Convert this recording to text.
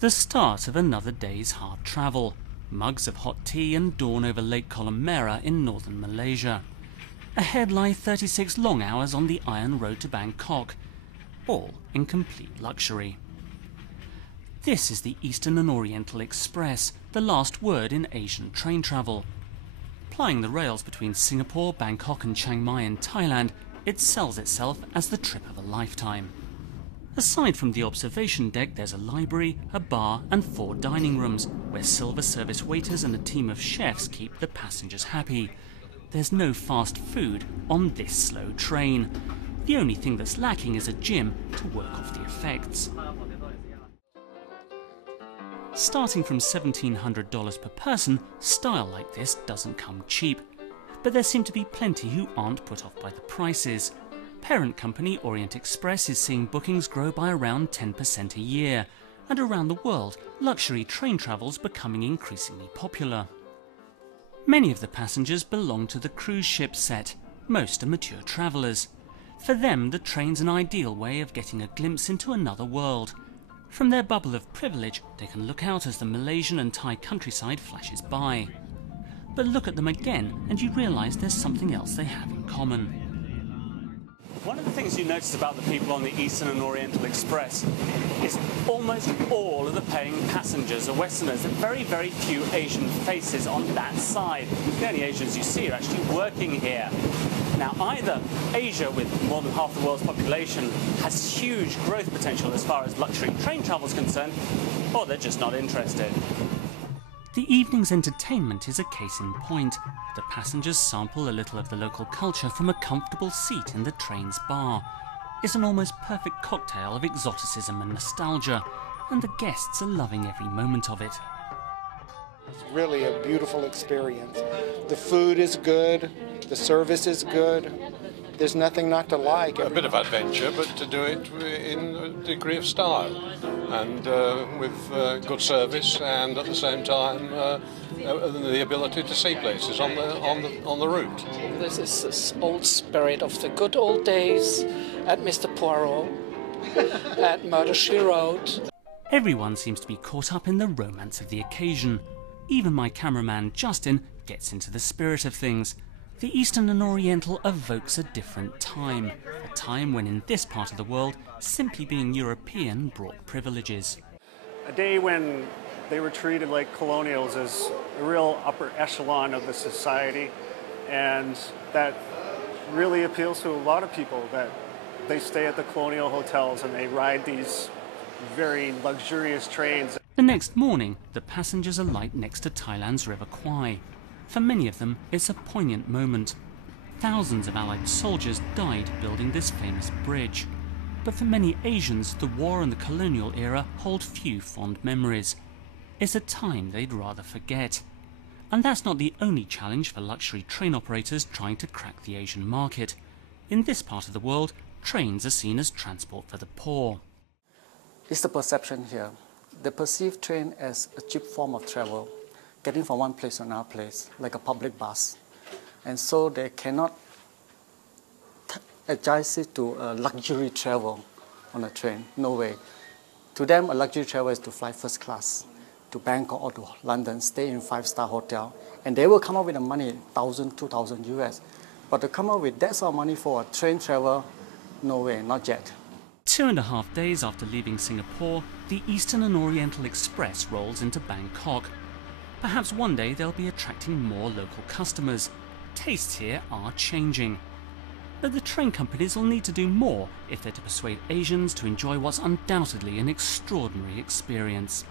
The start of another day's hard travel. Mugs of hot tea and dawn over Lake Columbera in northern Malaysia. Ahead lie 36 long hours on the iron road to Bangkok, all in complete luxury. This is the Eastern and Oriental Express, the last word in Asian train travel. Plying the rails between Singapore, Bangkok and Chiang Mai in Thailand, it sells itself as the trip of a lifetime. Aside from the observation deck, there's a library, a bar and 4 dining rooms, where silver service waiters and a team of chefs keep the passengers happy. There's no fast food on this slow train. The only thing that's lacking is a gym to work off the effects. Starting from $1,700 per person, style like this doesn't come cheap. But there seem to be plenty who aren't put off by the prices. Parent company Orient Express is seeing bookings grow by around 10% a year, and around the world, luxury train travel's becoming increasingly popular. Many of the passengers belong to the cruise ship set. Most are mature travellers. For them, the train's an ideal way of getting a glimpse into another world. From their bubble of privilege, they can look out as the Malaysian and Thai countryside flashes by. But look at them again and you realise there's something else they have in common. One of the things you notice about the people on the Eastern and Oriental Express is almost all of the paying passengers are Westerners. There are very, very few Asian faces on that side. The only Asians you see are actually working here. Now, either Asia, with more than half the world's population, has huge growth potential as far as luxury train travel is concerned, or they're just not interested. The evening's entertainment is a case in point. The passengers sample a little of the local culture from a comfortable seat in the train's bar. It's an almost perfect cocktail of exoticism and nostalgia, and the guests are loving every moment of it. It's really a beautiful experience. The food is good, the service is good. There's nothing not to like. A bit of adventure, but to do it in a degree of style and with good service, and at the same time the ability to see places on the route. This is this old spirit of the good old days at Mr. Poirot, at Murder, She Wrote. Everyone seems to be caught up in the romance of the occasion. Even my cameraman Justin gets into the spirit of things. The Eastern and Oriental evokes a different time, a time when in this part of the world, simply being European brought privileges. A day when they were treated like colonials as a real upper echelon of the society, and that really appeals to a lot of people, that they stay at the colonial hotels and they ride these very luxurious trains. The next morning, the passengers alight next to Thailand's River Kwai. For many of them, it's a poignant moment. Thousands of Allied soldiers died building this famous bridge. But for many Asians, the war and the colonial era hold few fond memories. It's a time they'd rather forget. And that's not the only challenge for luxury train operators trying to crack the Asian market. In this part of the world, trains are seen as transport for the poor. It's the perception here. They perceive train as a cheap form of travel, getting from one place to another place, like a public bus. And so they cannot adjust it to a luxury travel on a train. No way. To them, a luxury travel is to fly first class to Bangkok or to London, stay in 5-star hotel, and they will come up with the money, 1,000, 2,000 US. But to come up with that sort of money for a train travel, no way, not yet. 2.5 days after leaving Singapore, the Eastern and Oriental Express rolls into Bangkok. Perhaps one day they'll be attracting more local customers. Tastes here are changing. But the train companies will need to do more if they're to persuade Asians to enjoy what's undoubtedly an extraordinary experience.